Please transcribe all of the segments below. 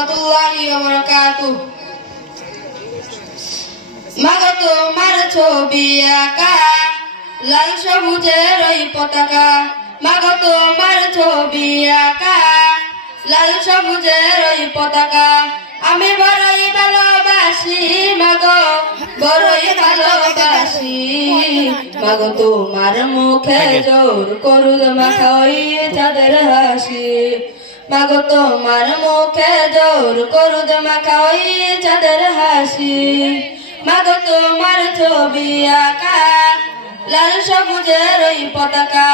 রাহমাতুল্লাহি ওয়া বারাকাতুহু। মাগো তোমার ছবি আঁকা লাল সবুজের ওই পতাকা, মাগো তোমার ছবি আঁকা লাল সবুজের ওই পতাকা, আমি বড়ই ভালোবাসি মাগো, বড়ই ভালোবাসি মাগো তোমার মুখে জোর করুল মাখা ওই চাঁদের হাসি, মাগো তোমার মুখে জোর করুল মাখা ওই চাঁদের হাসি, মাগো তোমার ছবি আঁকা লাল সবুজের ওই পতাকা,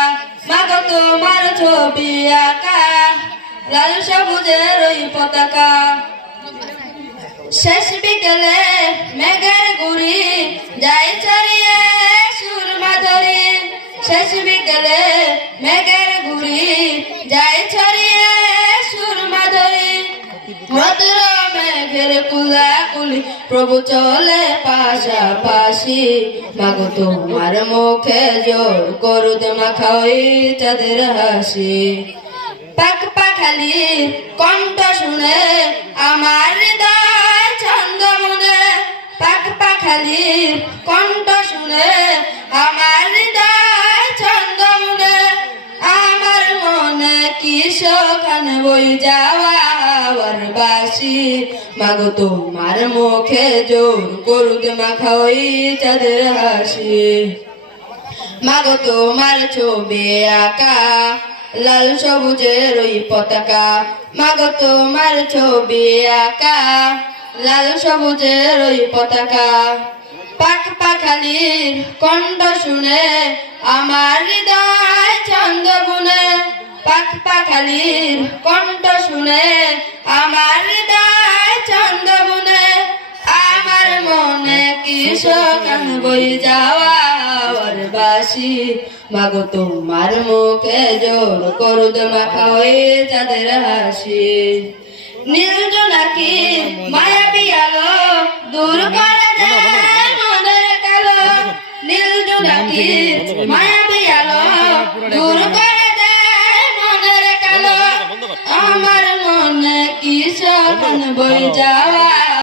মাগো তোমার ছবি আঁকা লাল সবুজের ওই পতাকা। শেষ বিকেলে মেঘের গুড়ি যায় ছড়িয়ে সুরমা ধরি, শেষ বিকেলে মেঘের গুড়ি যায় ছড়িয়ে সুরমা ধরি, ভদ্র মেঘের কুলাকুলি প্রভু চলে পাশাপাশি, মাগো তোমার মুখে জোর করুদ মাখা ওই চাঁদের হাসি, পাক পাখালির কণ্ঠ শুনে আমার হৃদয় ছন্দ মনে, পাক পাখালির কণ্ঠ শুনে আমার হৃদয় ছন্দ মনে, আমার মনে কিশোখান বই যাওয়ার বাসি, মাগো তোমার মুখে জোর করুদ মাখা ওই চাঁদের হাসি, মাগো তোমার ছবি আঁকা লাল সবুজের ওই পতাকা, মাগো তোমার ছবি আঁকা লাল সবুজের ওই পতাকা, পাক পাখালির কণ্ঠ শুনে আমার হৃদয় ছন্দ বুনে, পাক পাখালির কণ্ঠ শুনে আমার হৃদয় ছন্দ বুনে, আমার মনে কিশোখান বই যাওয়ার বাসি, মাগো তোমার মুখে জোর করুদ মাখা ওই চাঁদের হাসি, নীল জোনাকি মায়াবী আলো দূর করে দেয় মনের কালো, নীল জোনাকি মায়াবী আলো দূর করে দেয় মনের কালো, আমার মনে কিশোখান বই যাওয়া